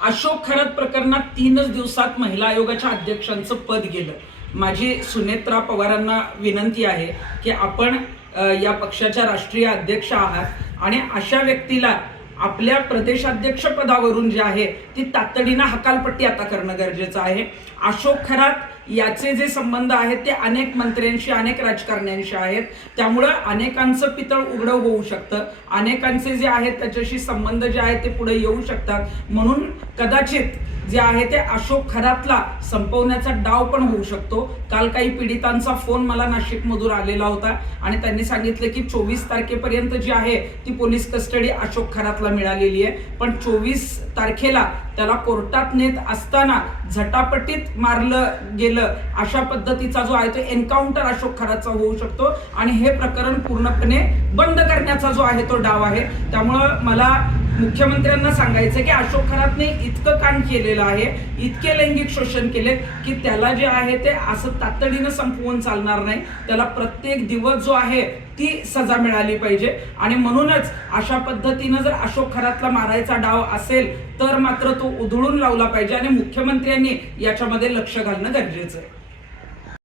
अशोक खरात प्रकरणात 3च दिवसात महिला आयोगाच्या अध्यक्षांचं पद गेलं। माझी सुनेत्रा पवारांना विनंती आहे की आपण या पक्षाच्या राष्ट्रीय अध्यक्ष आहात आणि अशा व्यक्तीला आपल्या प्रदेशाध्यक्ष पदावरून जे आहे ती तातडीनं हकालपट्टी आता करणं गरजेचं आहे। अशोक खरात याचे जे संबंध आहेत ते अनेक मंत्र्यांशी अनेक राजकारण्यांशी आहेत, त्यामुळे अनेकांचं पितळ उघडं होऊ शकतं, अनेकांचे जे आहेत त्याच्याशी संबंध जे आहेत ते पुढे येऊ शकतात। म्हणून कदाचित जे आहे ते अशोक खरातला संपवण्याचा डाव पण होऊ शकतो। काल काही पीडितांचा फोन मला नाशिकमधून आलेला होता आणि त्यांनी सांगितलं की 24 तारखेपर्यंत जी आहे ती पोलीस कस्टडी अशोक खरातला मिळालेली आहे, पण 24 तारखेला त्याला कोर्टात नेत असताना झटापटीत मारलं गेलं अशा पद्धतीचा जो आहे तो एन्काउंटर अशोक खरातचा होऊ शकतो आणि हे प्रकरण पूर्णपणे बंद करण्याचा जो आहे तो डाव आहे। त्यामुळं मला मुख्यमंत्र्यांना सांगायचं की अशोक खरातने इतकं काम केलेलं आहे, इतके लैंगिक शोषण केले की त्याला जे आहे ते असं तातडीनं संपवून चालणार नाही। त्याला प्रत्येक दिवस जो आहे ती सजा मिळाली पाहिजे आणि म्हणूनच अशा पद्धतीनं जर अशोक खरातला मारायचा डाव असेल तर मात्र तो उधळून लावला पाहिजे आणि मुख्यमंत्र्यांनी याच्यामध्ये लक्ष घालणं गरजेचं आहे।